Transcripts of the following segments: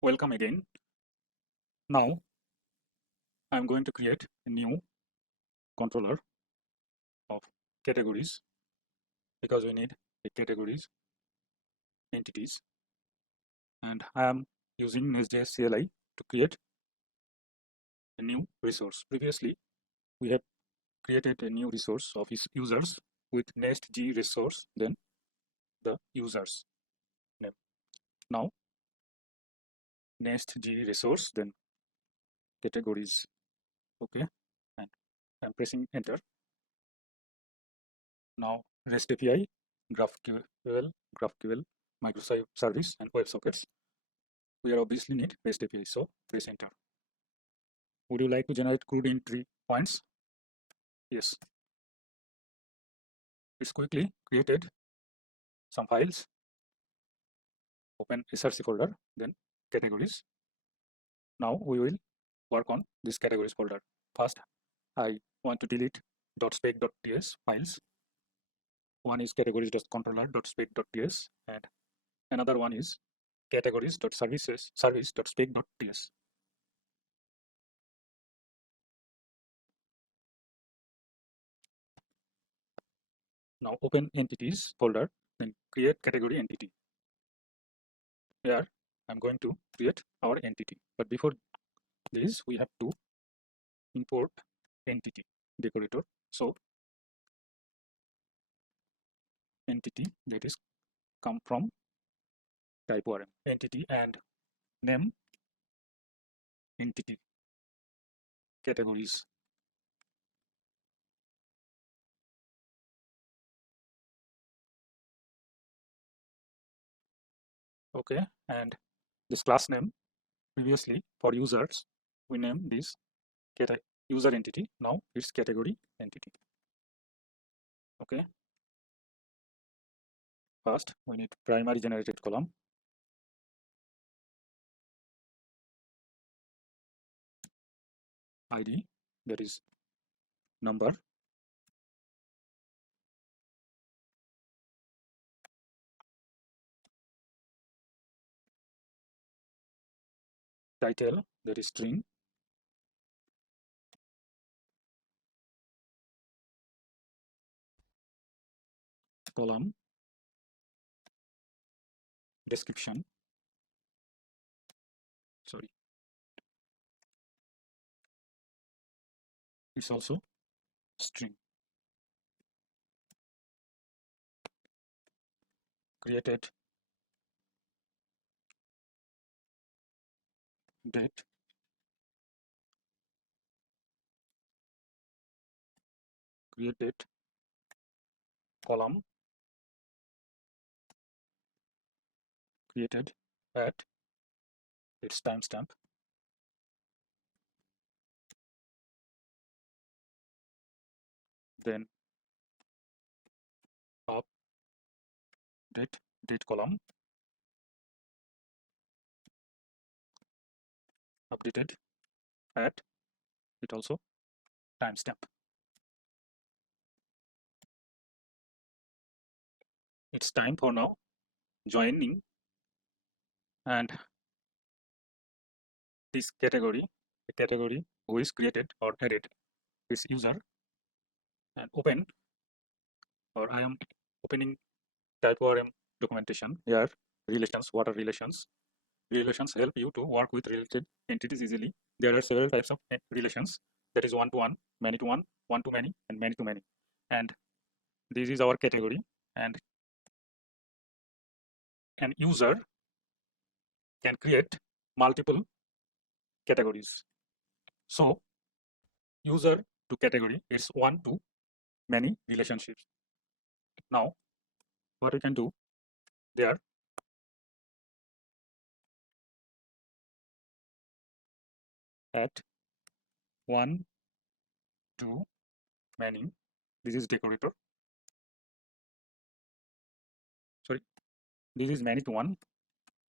Welcome again. Now I'm going to create a new controller of categories because we need a categories entities, and I am using Nestjs CLI to create a new resource. Previously we have created a new resource of its users with Nestg resource, then the users name. Now Nestg resource, then categories. Okay, and I'm pressing enter. Now REST API, GraphQL, microservice, and WebSockets. We are obviously need REST API, so press enter. Would you like to generate crude entry points? Yes. It's quickly created some files. Open src folder, then categories. Now we will work on this categories folder. First, I want to delete .spec.ts files. One is categories.controller.spec.ts and another one is categories.service.spec.ts. Now open entities folder, then create category entity. Here I'm going to create our entity. But before this, we have to import entity decorator. So entity that is come from type ORM entity and name entity categories. Okay, and this class name previously for users we name this user entity. Now it's category entity. Okay, first we need primary generated column, ID, that is number, title, that is string, column, description, sorry, it's also string. Created date, created column, created at its timestamp, then up date column, updated at it also timestamp. It's time for now joining and this category, the category who is created or added this user, and open, or I am opening type ORM documentation. Here relations, what are relations? Relations help you to work with related entities easily. There are several types of relations, that is one to one, many to one, one to many, and many to many. And this is our category, and an user can create multiple categories. So user to category is one to many relationships. Now what we can do there, at one to many, this is decorator, sorry, this is many to one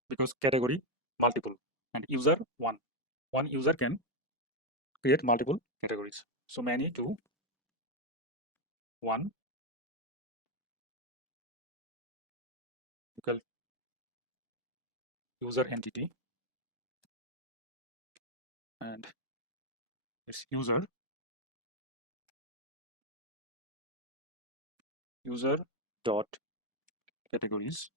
because category multiple and user one user can create multiple categories. So many to one equal user entity and it's user dot categories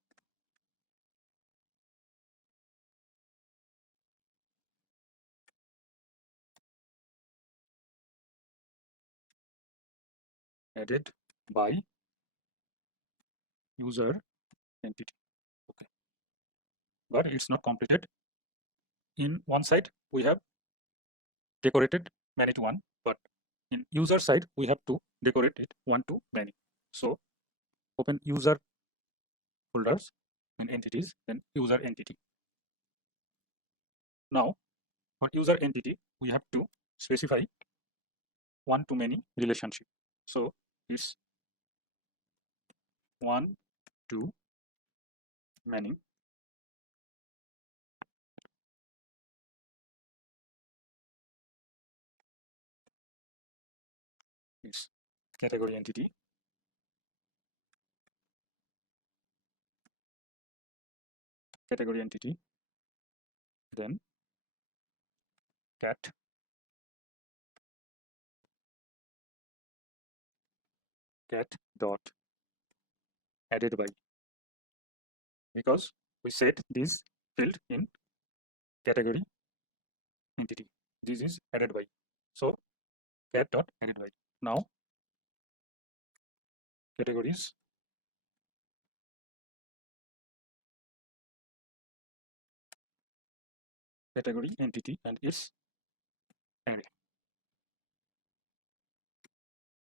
added by user entity. Okay, but it's not completed. In one side we have decorated many to one, but in user side we have to decorate it one to many. So open user folders and entities, then user entity. Now for user entity we have to specify one to many relationship. So it's one to many is category entity, then cat dot added by, because we set this field in category entity. This is added by. So cat dot added by. Now categories category entity and its array.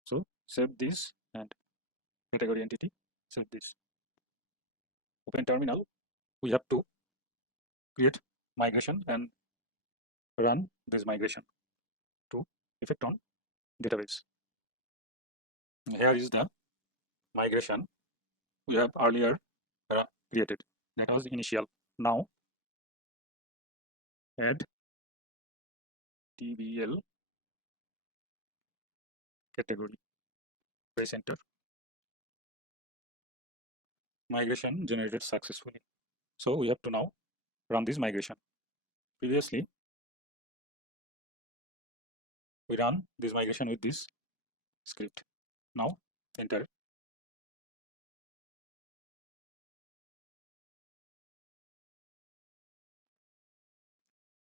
So save this and category entity, save this. Open terminal. We have to create migration and run this migration to effect on database. Here is the migration we have earlier created. That was initial. Now add TBL category. Press enter. Migration generated successfully. So we have to now run this migration. Previously, we run this migration with this script. Now enter.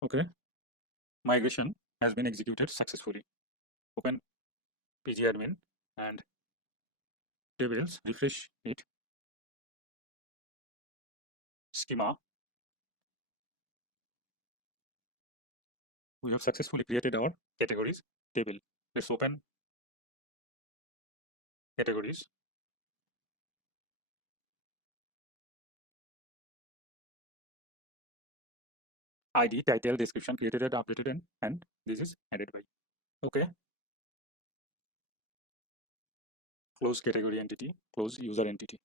Okay, migration has been executed successfully. Open pgadmin and tables, refresh it. Schema. We have successfully created our categories table. Let's open categories. ID, title, description, created and updated, and this is added by. Okay. Close category entity, close user entity.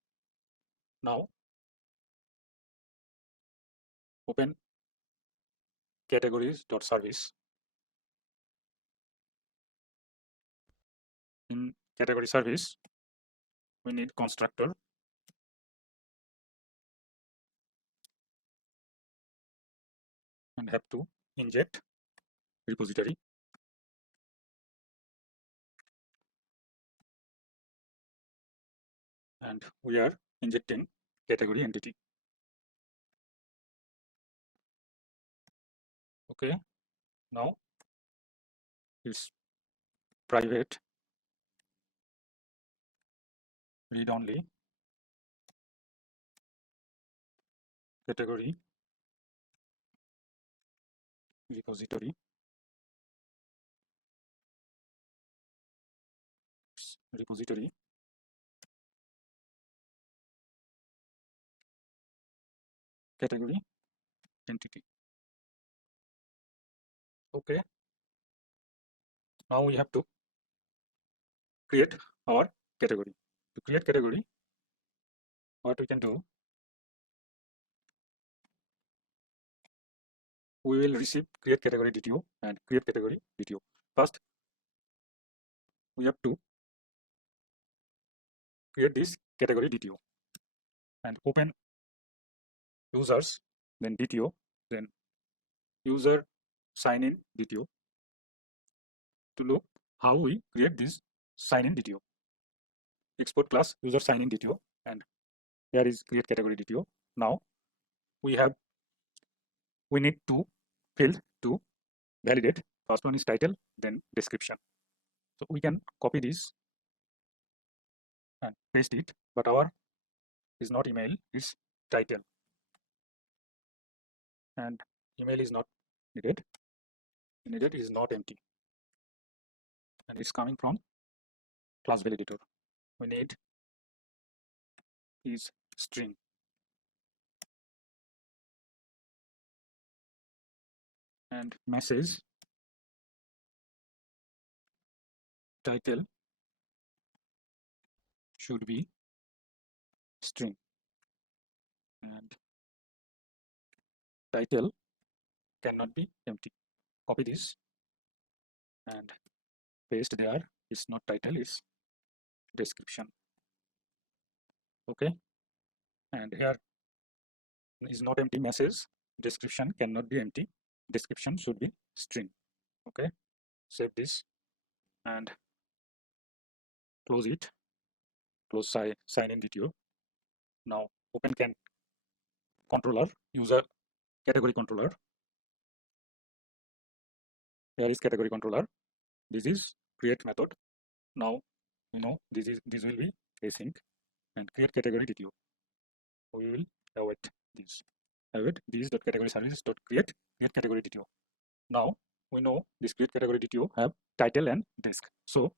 Now open categories.service. In category service, we need constructor and have to inject repository. And we are injecting category entity. Okay, now it's private read only category repository category entity. Okay, now we have to create our category. To create category, what we can do, we will receive create category DTO and create category DTO. First, we have to create this category DTO and open users, then DTO, then user sign in DTO to look how we create this sign in DTO. Export class user sign in DTO, and here is create category DTO. Now we need two field to validate. First one is title, then description. So we can copy this and paste it, but our is not email, it's title, and email is not needed. Needed is not empty, and it's coming from class validator. We need is string, and message title should be string, and title cannot be empty. Copy this and paste there. It's not title, it's description. Okay, and here is not empty message. Description cannot be empty. Description should be string. Okay, save this and close it. Close sign in DTO. Now open controller, user category controller. Here is category controller. This is create method. Now you know this will be async, and create category DTO. We will await this. Await this dot category services dot create category DTO. Now we know this create category DTO have title and desk. So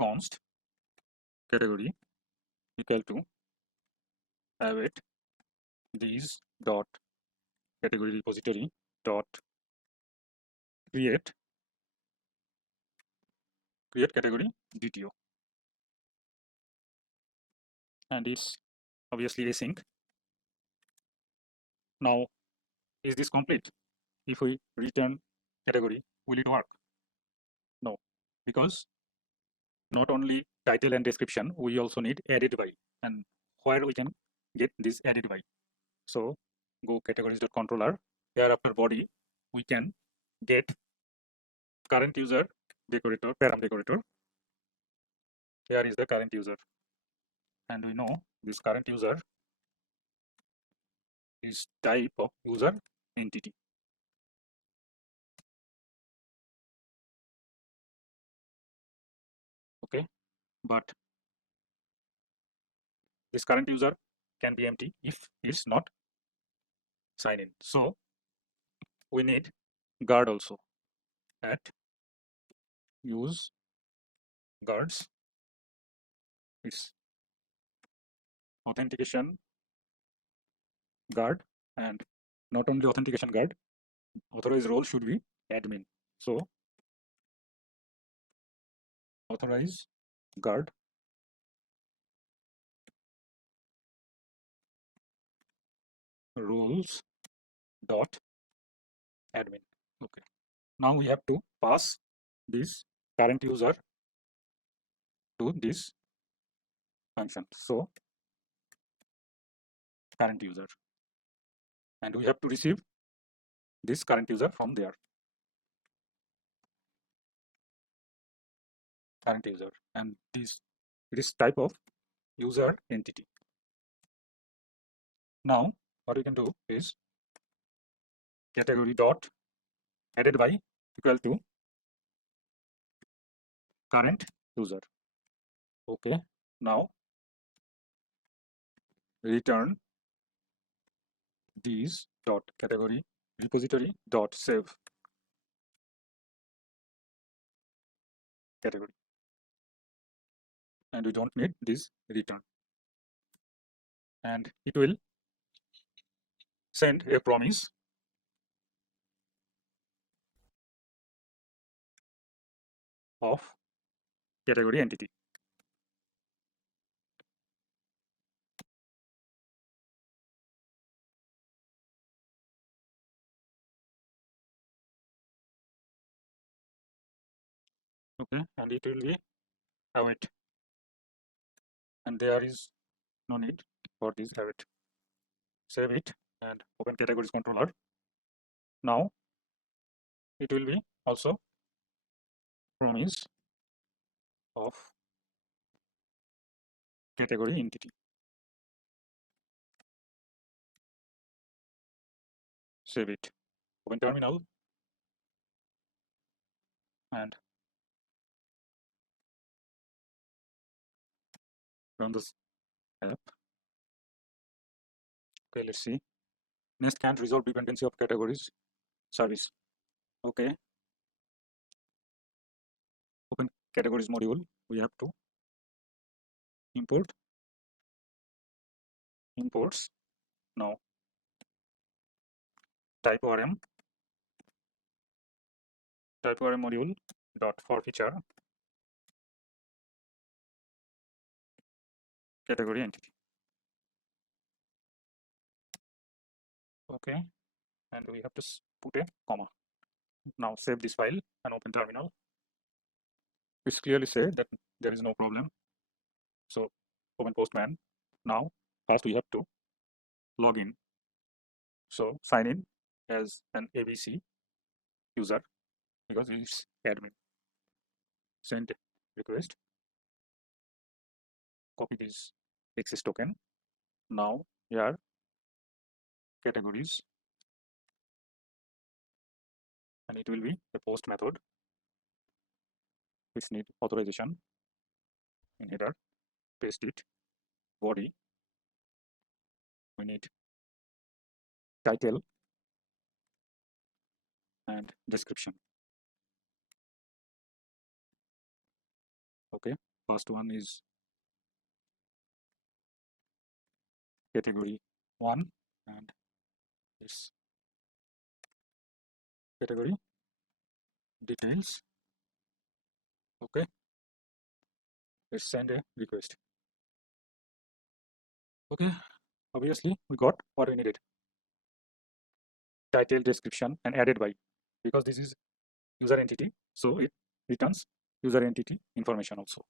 const category equal to await these dot category repository dot create category DTO, and it's obviously async. Now is this complete? If we return category, will it work? No, because not only title and description, we also need added by, and where we can get this added by. So go categories.controller. Here after body, we can get current user decorator, param decorator. Here is the current user, and we know this current user is type of user entity. Okay, but this current user can be empty if it's not sign in. So we need guard also at use guards. It's authentication guard, and not only authentication guard, authorized role should be admin. So authorize guard roles dot admin. Okay, now we have to pass this current user to this function. So current user, and we have to receive this current user from there. Current user, and this type of user entity. Now what we can do is category dot added by equal to current user. Okay, now return these dot category repository dot save category, and we don't need this return, and it will send a promise of category entity. Okay, and it will be await, and there is no need for this await. Save it and open categories controller. Now it will be also promise of category entity. Save it. Open terminal and run this app. Okay, let's see. Nest can't resolve dependency of categories service. Okay. Open categories module. We have to import imports. Now type ORM module dot for feature category entity. Okay, and we have to put a comma. Now save this file and open terminal. It's clearly said that there is no problem. So open Postman. Now first we have to log in. So sign in as an ABC user because it's admin. Send request. Copy this access token. Now here categories, and it will be a post method which need authorization in header. Paste it. Body, we need title and description. Okay, first one is category 1 and this category details. Okay, let's send a request. Okay, obviously we got what we needed: title, description, and added by, because this is user entity, so it returns user entity information also.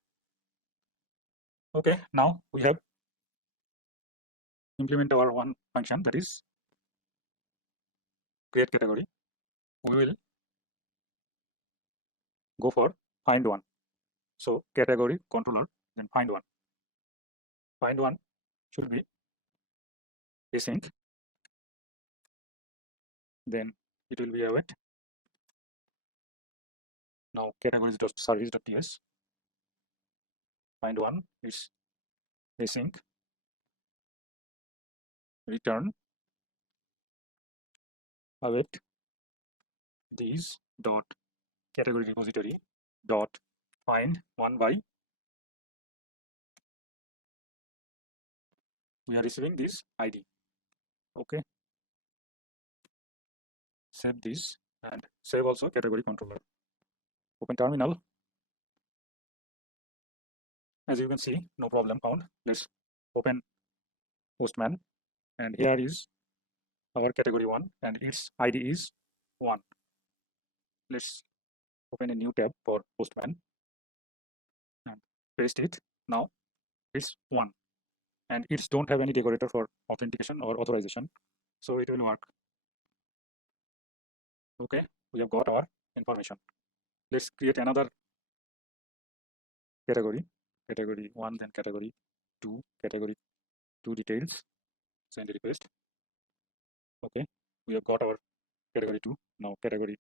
Okay, now we have implement our one function, that is create category. We will go for find one. So category controller, then find one. Find one should be async, then it will be await. Now categories.service.ts. Find one is async, return await these dot category repository dot find one by. We are receiving this ID. Okay, save this and save also category controller. Open terminal. As you can see, no problem found. Let's open Postman, and here is our category 1 and its ID is 1. Let's open a new tab for Postman and paste it. Now it's 1 and it don't have any decorator for authentication or authorization, so it will work. Okay, we have got our information. Let's create another category 1, then category 2, category 2 details. Send a request. Okay, we have got our category 2. Now category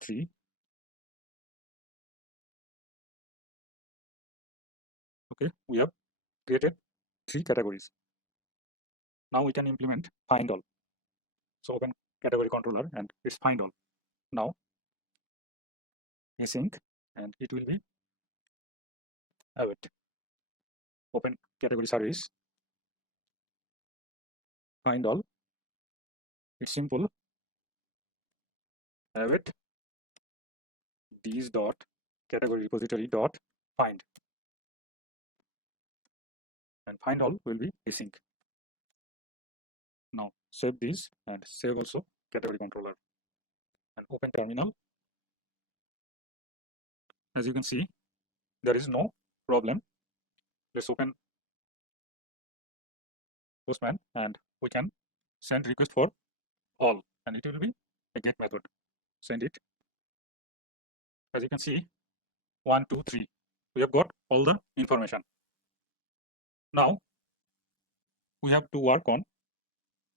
3. Okay, we have created 3 categories. Now we can implement find all. So open category controller and it's find all. Now async and it will be await. Open category service, find all. It's simple. Await these dot category repository dot find, and find all will be async. Now save this and save also category controller and open terminal. As you can see, there is no problem. Let's open Postman and we can send request for all, and it will be a get method. Send it. As you can see, 1, 2, 3. We have got all the information. Now we have to work on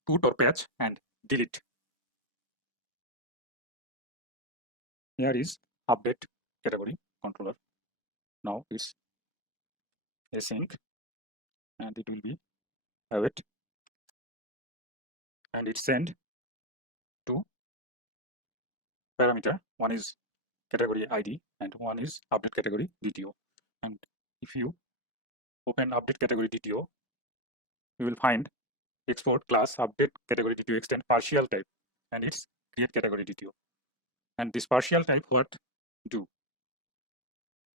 put or patch and delete. Here is update category controller. Now it's async, and it will be await, and it send two parameter. One is category ID and one is update category DTO. And if you open update category DTO, you will find export class update category DTO extend partial type, and it's create category DTO. And this partial type what do?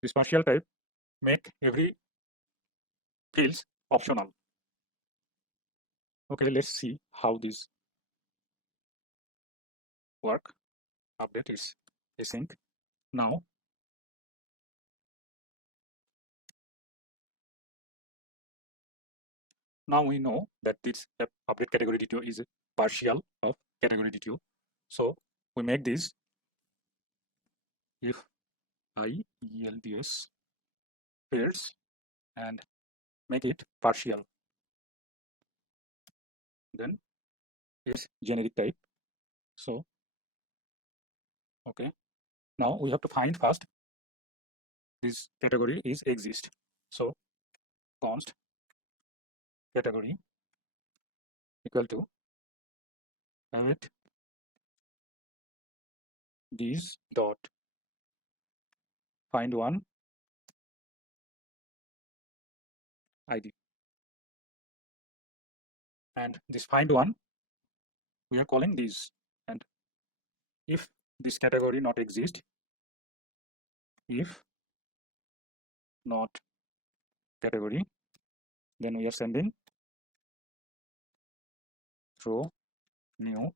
This partial type make every fields optional. Okay, let's see how this work. Update is async. Now we know that this update category DTO is a partial of category DTO. So we make this if I ELDS pairs and make it partial. Then it's generic type. So okay, now we have to find first this category is exist. So const category equal to await these dot find one ID, and this find one we are calling this, and if this category not exist, if not category, then we are sending throw new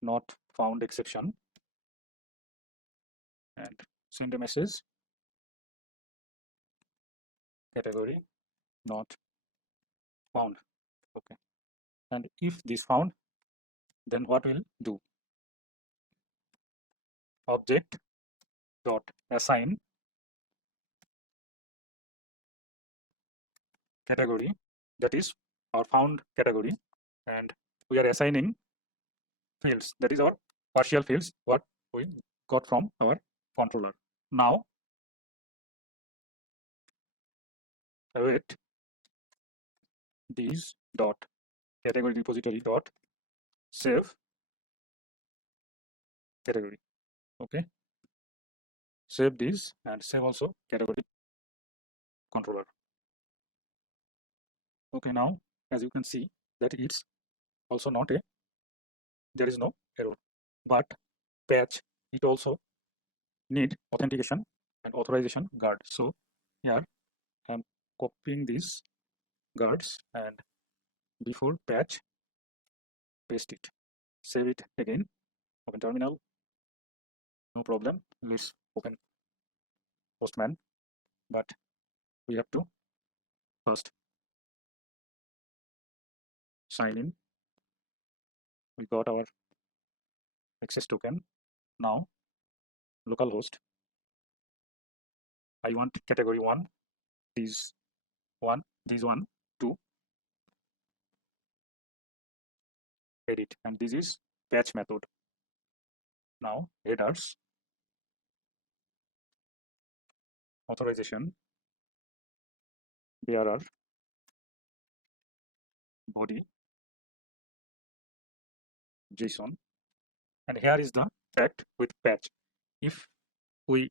not found exception and send a message category not found. Okay, and if this found, then what will do? Object dot assign category, that is our found category, and we are assigning fields, that is our partial fields what we got from our controller. Now await these dot category repository dot save category. Okay, save this and save also category controller. Okay, now as you can see that it's also not a, there is no error, but patch it also need authentication and authorization guard. So here I am copying these guards and before patch paste it, save it again, open terminal, no problem. Let's open Postman, but we have to first sign in. We got our access token. Now localhost, I want category 1, these 1, these 1, 2, edit, and this is patch method. Now headers, authorization, bearer, body, JSON, and here is the fact with patch. If we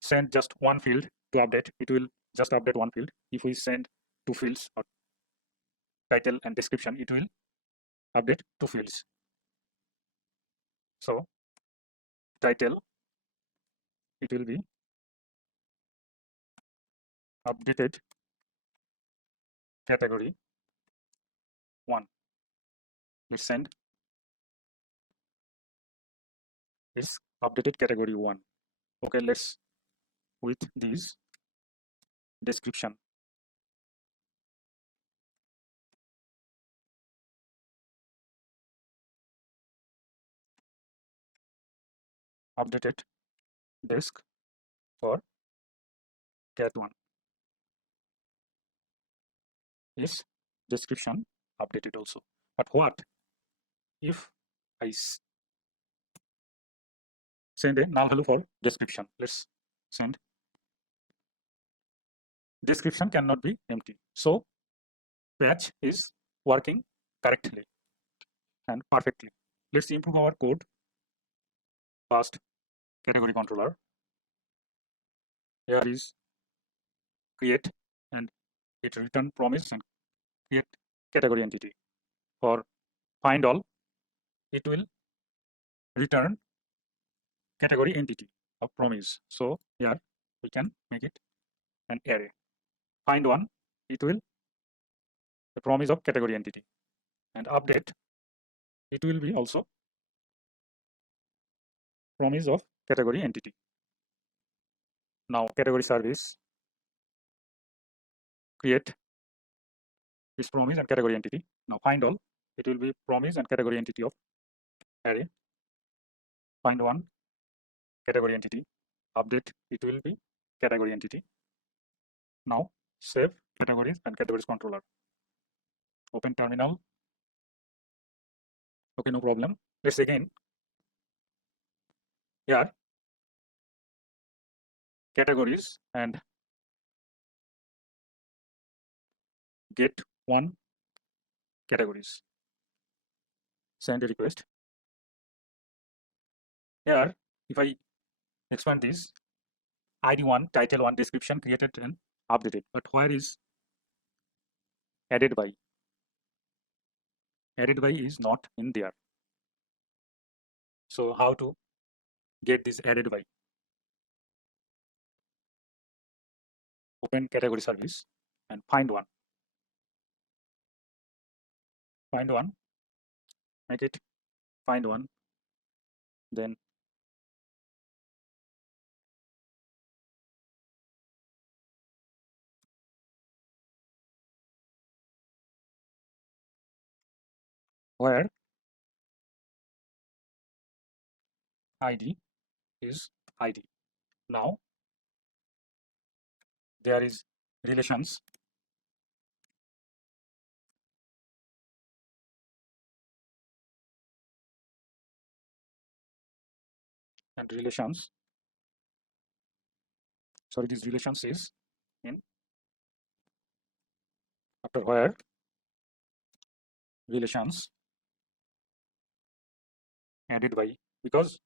send just one field to update, it will just update one field. If we send two fields or title and description, it will update two fields. So title, it will be updated category 1. Let's send this updated category 1. Okay, let's with this description. updated desk for cat1 is description updated also. But what if I send a null value for description? Let's send description cannot be empty. So patch is working correctly and perfectly. Let's improve our code. First, category controller. Here is create and it return promise and create category entity. For find all, it will return category entity of promise. So here we can make it an array. Find one, it will the promise of category entity, and update, it will be also promise of category entity. Now category service create this promise and category entity. Now find all, it will be promise and category entity of array. Find one, category entity. Update, it will be category entity. Now save categories and categories controller. Open terminal. Okay, no problem. Let's again here categories and get one categories. Send a request. Here, if I expand this, ID1, title 1, description created and updated. But where is added by? Added by is not in there. So how to get this added by? Open category service and find one. Find one. Make it find one. Then where ID is ID. Now there is relations and relations. Sorry, this relations is in after where relations added by, because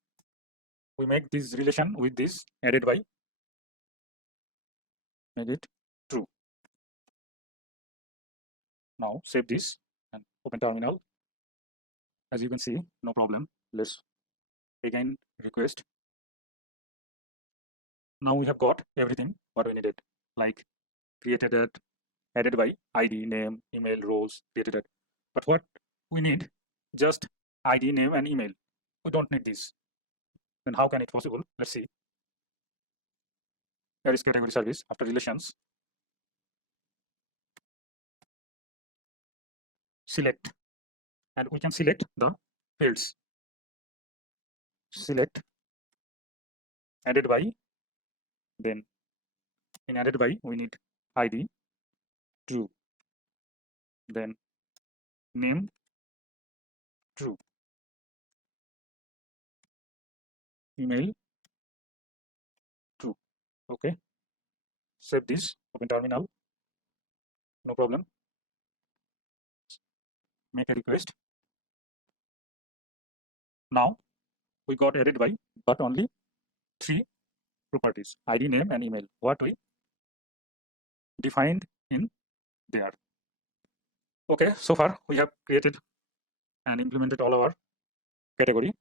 we make this relation with this added by, make it true. Now save this and open terminal. As you can see, no problem. Let's again request. Now we have got everything what we needed, like created it, added by ID, name, email, roles, created it. But what we need, just ID, name, and email. We don't need this. Then how can it possible? Let's see. Here is category service. After relations, select, and we can select the fields. Select added by, then in added by we need ID, true, then name, true, email, true. Okay, save this, open terminal, no problem. Make a request. Now we got added by, but only three properties: ID, name, and email. What we defined in there. Okay, so far we have created and implemented all our category.